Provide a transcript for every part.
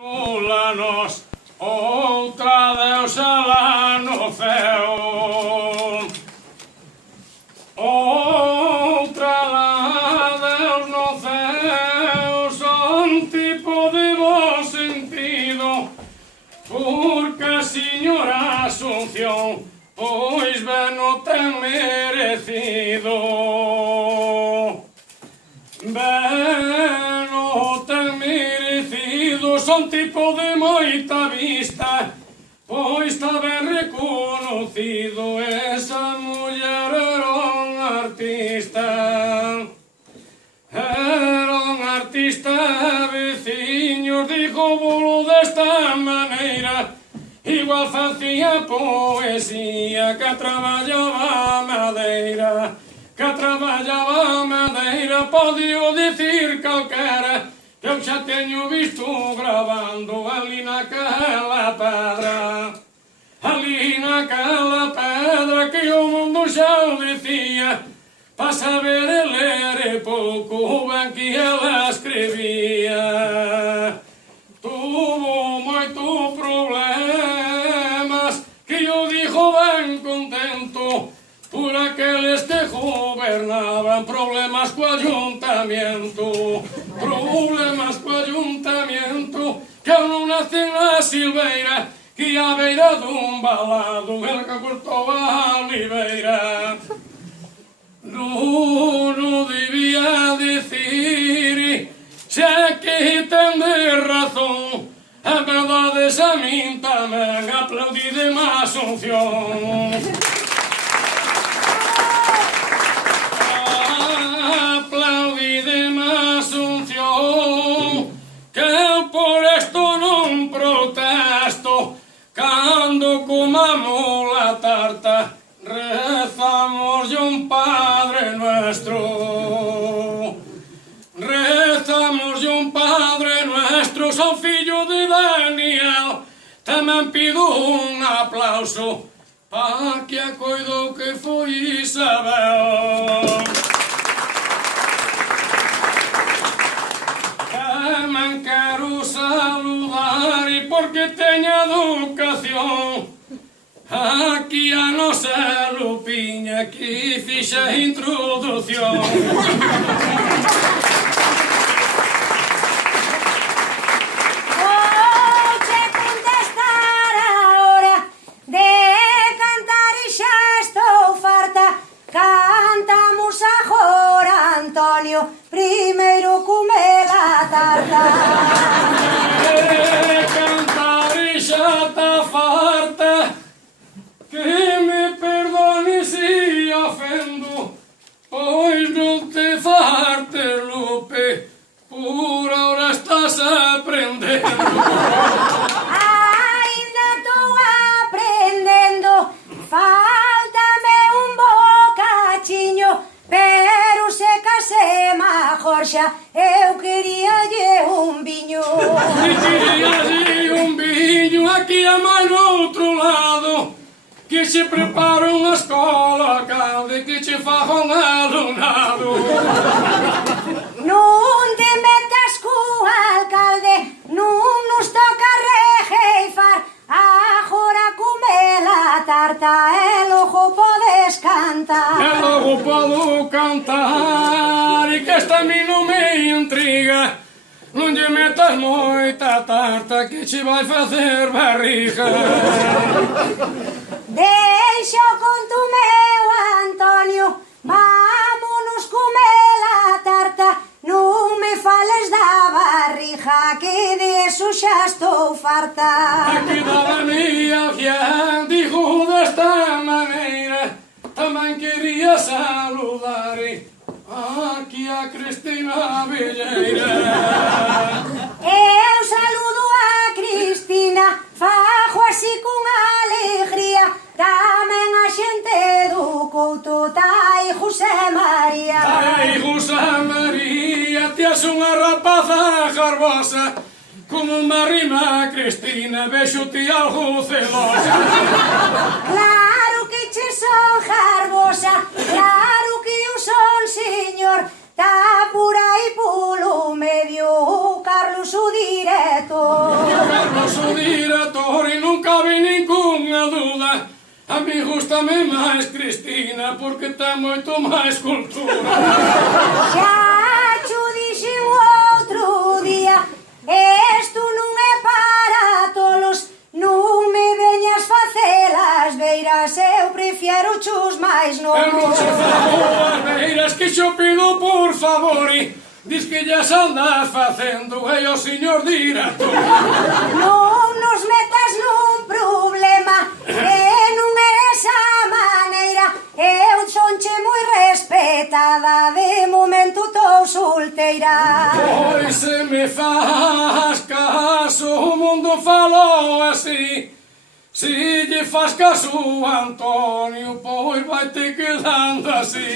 Lanos, outra deusa lá no céu. Outra lá Deus no céu, son tipo de bo sentido, porque a señora Asunción pois ben o ten merecido. Ben o ten merecido, son tipo de moita vista, pois está ben reconocido. Esa muller era un artista. Era un artista, veciños, dijo bolo desta maneira. Igual facía poesía, que traballaba madeira. Que traballaba madeira, podío dicir calquera, que eu xa teño visto grabando ali naquela pedra. Ali naquela pedra que o mundo xa o dicía, pa saber e ler pouco ben que ela escribía. Tuvo moito problemas, que o dijo ben contento, por aqueles que gobernaban. Problemas co ayuntamiento, problemas co ayuntamiento, que eu non nací na silveira, que a beira dun balado el que cortou a oliveira. Non o debía dicir, xa que ten de razón, a verdade a min tamén aplaudí de má Asunción. Aplaudí de má Asunción, que eu por esto non protesto, cando comamos la tarta rezamos un Padre Nuestro. Rezamos un Padre Nuestro, son fillo de Daniel, tamén pido un aplauso pa que acoido que foi Isabel. Tamén quero saludar, e porque teña educación, aquí a nosa Lupiña, que fixa introducción. Vouche contestar agora de cantar e xa estou farta. Cantamos agora, Antonio, primeiro come la tarta. Cantar e xa está farta, que me perdone si ofendo, pois non te farte, Lupe, por ahora estás aprendendo. Ainda estou aprendendo, fáltame un bocachiño, pero se casé má Jorxa, eu queríalle un viño. E queríalle un viño aquí a máis no outro lado, que se prepara unha escola, alcalde, que che faja un alumnado. Non te metas co alcalde, non nos toca rejeifar. Agora come la tarta e logo podes cantar. E logo podo cantar, e que esta a mí non me intriga. Non lle metas moita tarta, que che vai facer barriga. Deixo con tu meu Antonio, vámonos comer la tarta. Non me fales da barriga, que de eso xa estou farta. Aquí da mía quien dijo desta maneira, tamén quería saludar aquí a Cristina Villeira. Eu saludo a Cristina, fajo así con alegría, tamén a xente do Couto, tai José María. Ai, José María, ti és unha rapaza garbosa, como unha rima Cristina, vexo ti algo celosa. Claro que che son garbosa, claro que eu son señor, tá por aí polo medio Carlos o director. A mí gustame máis Cristina porque ten moito máis cultura. Xa cho dixen outro día, isto non é para tolos, non me veñas facelas beiras, eu prefiero chos máis Eu non novos. che fago as beiras que xo pido por favor e dis que llas andas facendo e o señor dirá tú. Non nos metas nun problema, non é esa maneira, eu sonche moi respetada, de momento tô solteira. Pois se me faz caso, o mundo falou así. Si lle faz caso Antonio, pois vai te quedando así.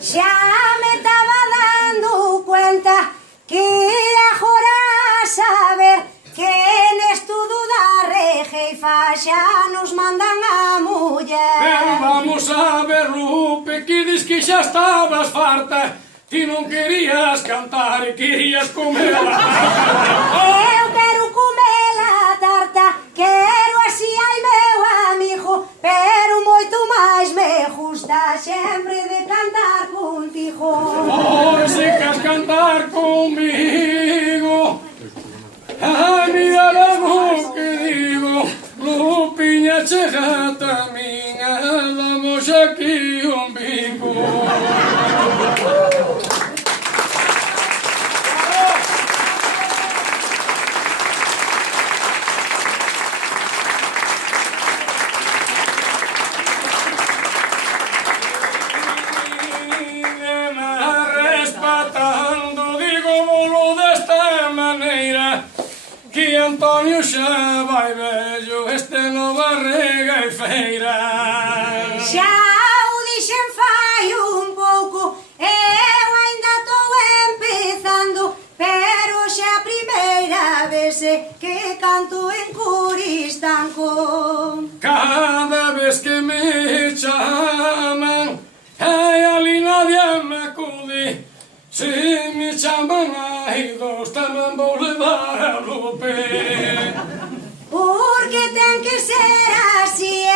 Xa me estaba dando cuenta que agora a saber que nestudo da rejeifa xa nos mandan a muller. Pero vamos a ver, Lupe, que dis que xa estabas farta. Ti non querías cantar e querías comer a tarta. Eu quero comer a tarta, quero así ai meu amigo, pero moito máis me gusta sempre de cantar contigo. Pois se queres cantar comigo, ai, mira logo que digo, Lupiña chegata miña, damos aquí un bingo. Que Antonio xa vai vello, este no barrega e feira. Xa o dixen fai un pouco, eu ainda estou empezando, pero xa a primeira vez que canto en Coristanco. Cada vez que me chaman, ai, ali nadie me acude. Se me chaman ai dos, tamén vou levar a Lupe. Porque ten que ser así,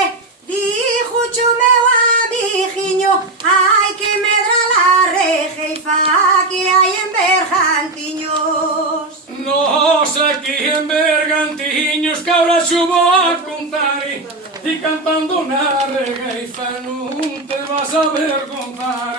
dijo cho meu amiguiño, hai que medrar a rejeifa que hai en Bergantiños. Nos aquí en Bergantiños, que ahora xo vou a contar e cantando na regueifa non te vas a vergonzar.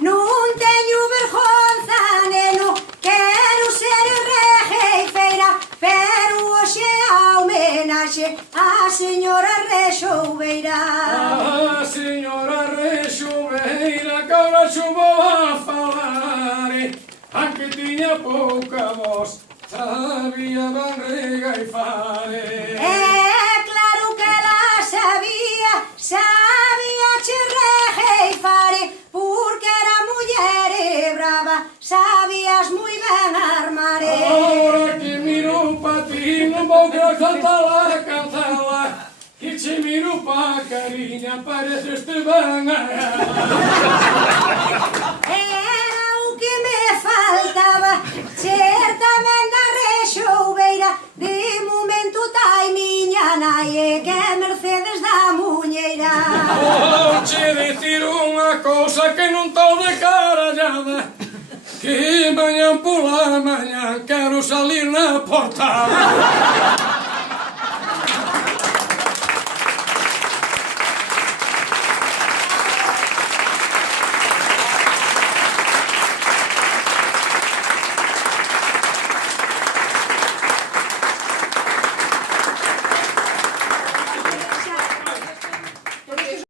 Non teño vergonza, neno, quero ser rejeifeira, pero hoxe a homenaxe a señora Rexoubeira. A señora Rexoubeira, que ahora xo vou a falar, a que tiña pouca voz, sabía van regaifar. Claro que la sabía che rejeifare, porque era muller e brava, sabías moi ben armar. Ahora que miro pa ti, non vou querer cantala, que che miro pa cariña, pareces te ben Era o que me faltaba, ser tamén da Rexoubeira, de momento tai miña nai, que é Mercedes da Muñeira. Vou che dicir unha cousa que non estou de carallada, que mañan pola mañan quero salir na portada.